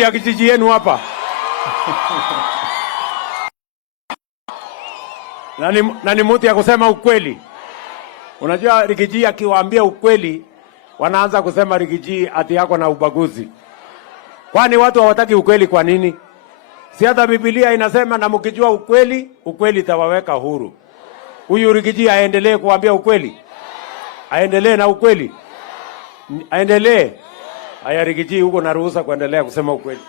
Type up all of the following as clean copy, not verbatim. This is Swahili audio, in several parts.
ya kijiji yenu hapa. Na ni mtu ya kusema ukweli. Unajua Rigiji akiwaambia ukweli wanaanza kusema Rigiji ati yako na ubaguzi. Kwani watu hawataki ukweli kwa nini? Si hata Biblia inasema na mkijua ukweli, ukweli itawaweka huru. Huyu Rigiji aendelee kuambia ukweli? Aendelee na ukweli? Aendelee? Aya Rigiji huko na ruhusa kuendelea kusema ukweli.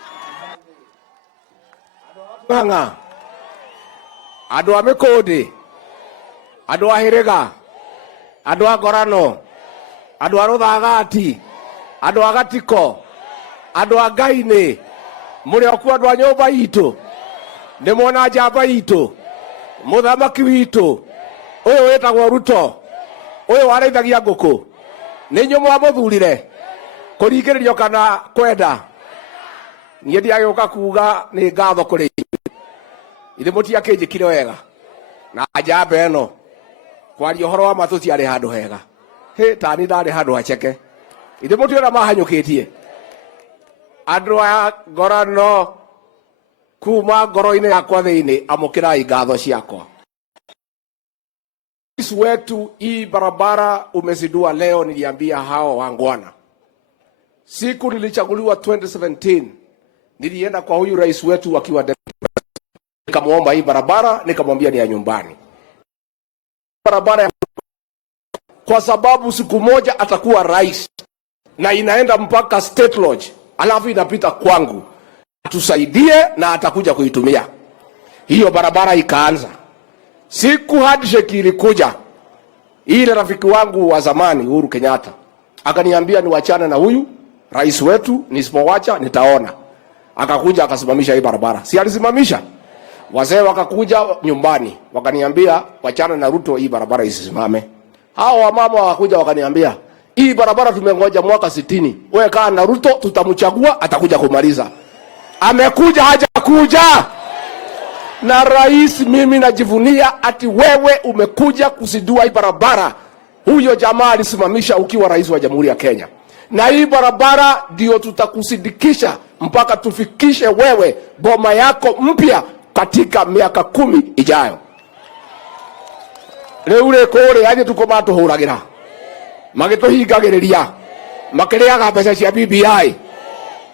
Banga. Andu a Mikundi, andu a Hiriga, andu a Ngorano, andu a Ruthagati, andu a Gatiko, andu a Ngaini, muri okuo andu a nyumba itu, ni mwona njamba itu, muthamaki witu, uyu witagwo Ruto, uyu wareithagia nguku, ni nyu mwamuthurire kuringiririo kana kwenda. Nie ndiagioka kuga ni ngatho kuri ithe mutia kinjikire wega na njamba eno kwaria horo wa matu ciari handu hega tani ndari handu hacheke ithe mutiona mahanyukitie andu a Ngorano kuma ngoro-ini yakwa thiini amukirai ngatho ciakwa. Rais wetu hii barabara umezindua leo. Niliambia hao wangwana siku nilichaguliwa 2017 nilienda kwa huyu rais wetu akiwa nikamwomba hii barabara, nikamwambia ni ya nyumbani. Barabara ya kwa sababu siku moja atakuwa rais na inaenda mpaka State Lodge, alafu inapita kwangu. Tusaidie na atakuja kuitumia. Hiyo barabara ikaanza. Siku handshake ilikuja. Ile rafiki wangu wa zamani Uhuru Kenyatta akaniambia niwachane na huyu rais wetu, nisipowacha nitaona. Akakuja akasimamisha hii barabara. Si alisimamisha? Wazee wakakuja nyumbani wakaniambia wachana na Ruto, hii barabara isisimame. Hao wamama wakakuja wakaniambia hii barabara tumengoja mwaka 60. Wewe kaa na Ruto, tutamchagua atakuja kumaliza. Amekuja hajakuja? Na rais, mimi najivunia ati wewe umekuja kuzindua hii barabara. Huyo jamaa alisimamisha ukiwa rais wa Jamhuri ya Kenya. Na hii barabara ndio tutakusindikisha mpaka tufikishe wewe boma yako mpya katika miaka 10 ijayo. Leure kore aje tuko batuhuragira magituhingagiriria makiriaga mbeca cia BBI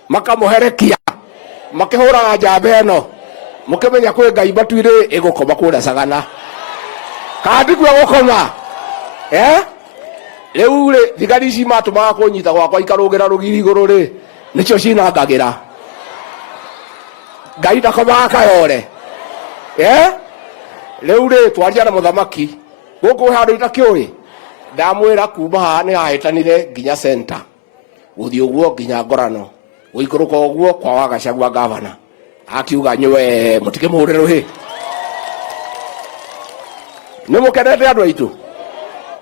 makamuherekia makihuraga njamba eno mukimenya kwi Ngai batuire igukoma kuria Sagana kandi kwa gukoma leure thigari ici matumaga kunyita gwakwa ikarugira rugiri iguru ri nicio cinangagira Ngai ndakomaga kayore leure twaria na muthamaki guku handu itakiuri ndamwira kuma haha ni hahitanire nginya center guthii uguo nginya Ngorano guikuruka uguo kwa Wagacagua gavana akiuga nywe mutike muhurire ruhi ni mukenete andu aitu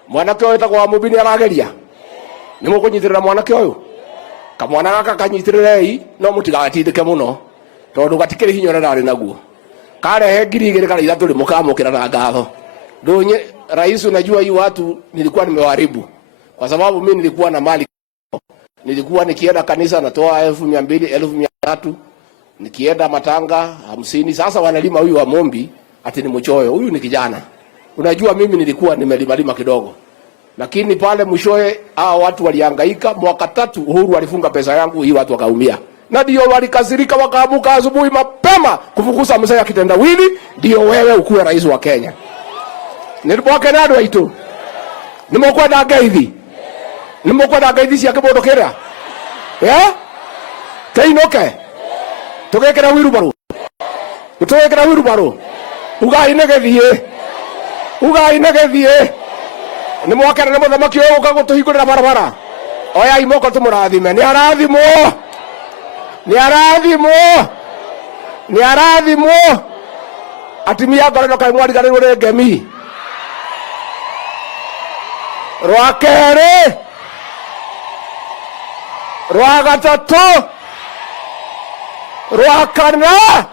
mwanake uyu etagwo Mubini arageria ni mukunyitirira mwanake uyu kamwana gaka kanyitirerei no mutigatindike muno tondu gatikiri hinya ndari naguo karehe 2,000 kana 3 limukamukira na ngatho ndonye rais. Unajua hii watu nilikuwa nimewaharibu kwa sababu mimi nilikuwa na mali, nilikuwa nikienda kanisa natoa 2,200 1,300 nikienda matanga 50. Sasa wanalima huyu wa Mombi ati ni mchoyo, huyu ni kijana. Unajua mimi nilikuwa nimelima kidogo, lakini pale mwishoe hao watu walihangaika. Mwaka 3 Uhuru alifunga pesa yangu, hii watu wakaumia, na ndio walikasirika wakaamuka asubuhi mapema kufukuza mzee ya kitendawili ndio wewe ukuwe rais wa Kenya. Nilipoke nado aitu nimokwenda ngeithi nimokwenda ngeithi cia kibondo kira keinoke tugekera wirubaru tugekera wirubaru ugai negethie nimwakera na muthamaki uyu uka gutuhingurira barabara oya imoko tumurathime ni arathimo atimia Ngorano kai mwariganirwo ri ngemi rwa keri rwa gatatu rwa kana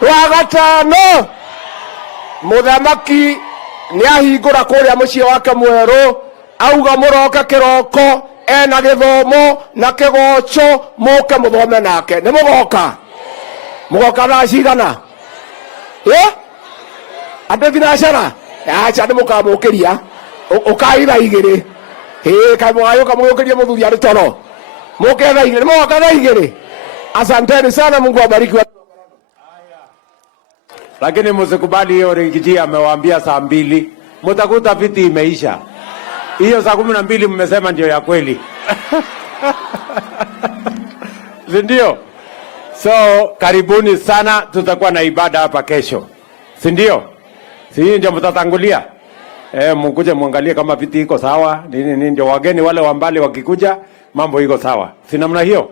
rwa gatano muthamaki ni ahingura kuria mucii wake mweru auga muroka kiroko ena githomo na kigoco muke muthome nake ni mugoka na cigana ande thinacara acha ni mukamukiria ukaira igiri kai mwayo kamukiria muthuri ari toro muke tha igiri mugoka tha igiri. Asanteni sana, Mungu awabariki. Lakini msikubali hiyo Rigiji amewaambia saa 2. Mtakuta viti imeisha. Hiyo saa 12 mmesema ndio ya kweli. Sindio? So karibuni sana, tutakuwa na ibada hapa kesho. Sindio? Si ndio mtatangulia? Mkuje muangalie kama viti iko sawa. Nini ndio wageni wale wa mbali wakikuja mambo iko sawa. Si namna hiyo?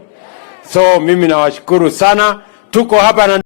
So mimi nawashukuru sana. Tuko hapa na